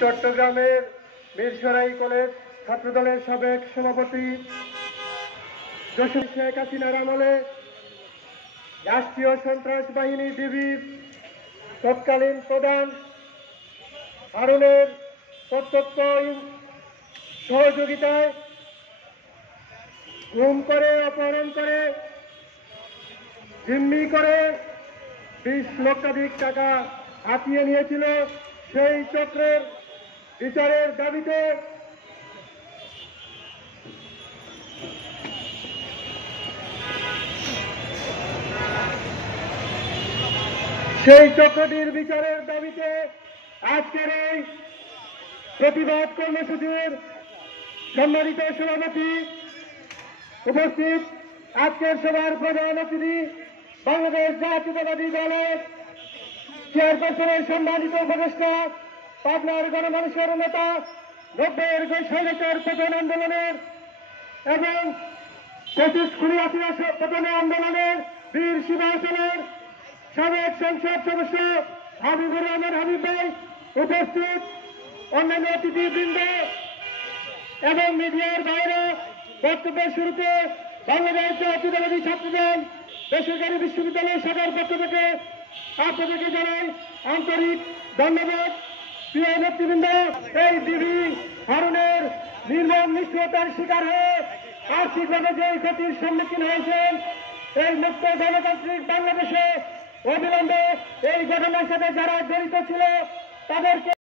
চট্টগ্রামের মিরসরাই কলেজ ছাত্রদলের সাবেক সভাপতি শেখ হাসিনার আমলে রাষ্ট্রীয় সন্ত্রাস বাহিনী ডিবির তৎকালীন প্রধান হারুনের প্রত্যক্ষ সহযোগিতায় গুম করে, অপহরণ করে, জিম্মি করে 20 লক্ষাধিক টাকা হাতিয়ে নিয়েছিল। সেই চক্রের বিচারের দাবিতে আজকের এই প্রতিবাদ কর্মসূচির সম্মানিত সভাপতি উপস্থিত, আজকের সভার প্রধান অতিথি বাংলাদেশ জাতীয়তাবাদী দলের চেয়ারপারসনের সম্মানিত উপদেষ্টা, পাবনার গণমানুষের নেতা, 90-এর স্বৈরাচার পতন আন্দোলনের এবং 25 খুনি হাসিনা পতন আন্দোলনের বীর শিবাচলের সাবেক সংসদ সদস্য হাবিবুর রহমান হাবিব ভাই উপস্থিত, অন্যান্য অতিথিবৃন্দ এবং মিডিয়ার বাইরে বক্তব্যের শুরুতে বাংলাদেশ জাতীয়তাবাদী ছাত্রদল বেসরকারি বিশ্ববিদ্যালয় শাখার পক্ষ থেকে আপনাদেরকে জানাই আন্তরিক ধন্যবাদ। প্রিয় নেতৃবৃন্দ, এই ডিবি হারুনের নির্মম নিষ্ঠুরতার শিকার হয়ে আর্থিকভাবে যে ক্ষতির সম্মুখীন হয়েছেন, এই মুক্ত গণতান্ত্রিক বাংলাদেশে অবিলম্বে এই ঘটনার সাথে যারা জড়িত ছিল তাদেরকে